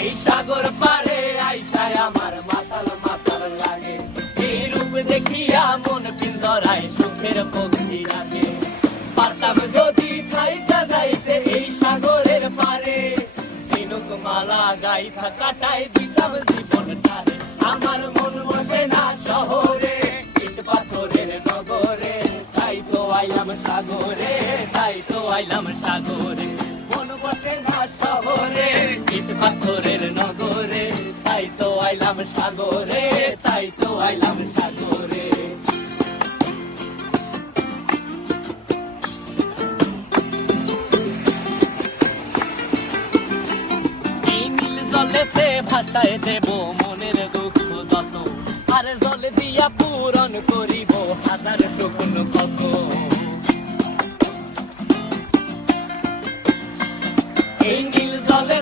এই সাগর পারে আইসায় আমার মাতাল মাতাল লাগে, এই রূপ দেখিয়া মন পিঞ্জরায় সুখের পক্ষী রাখে। পারতাম যদি থাইকা যাইতে এই সাগরের পারে, ঝিনুক মালা গাইথা কাটাই দিতাম জীবনটারে। আমার মন বসে না শহরে, ইট পাথরের নগরে, তাই তো আইলাম সাগরে, তাই তো আইলাম সাগরে। মন বসে না শহরে, ইট পাথরের নগরে, তাই তো আইলাম সাগরে, তাই তো আইলাম সাগরে। এই নীল জলেতে ভাসায় দেব মনের দুঃখ যত, আর জলে দিয়া পূরণ করিব হাজার স্বপ্ন কত। এই নীল জলেতে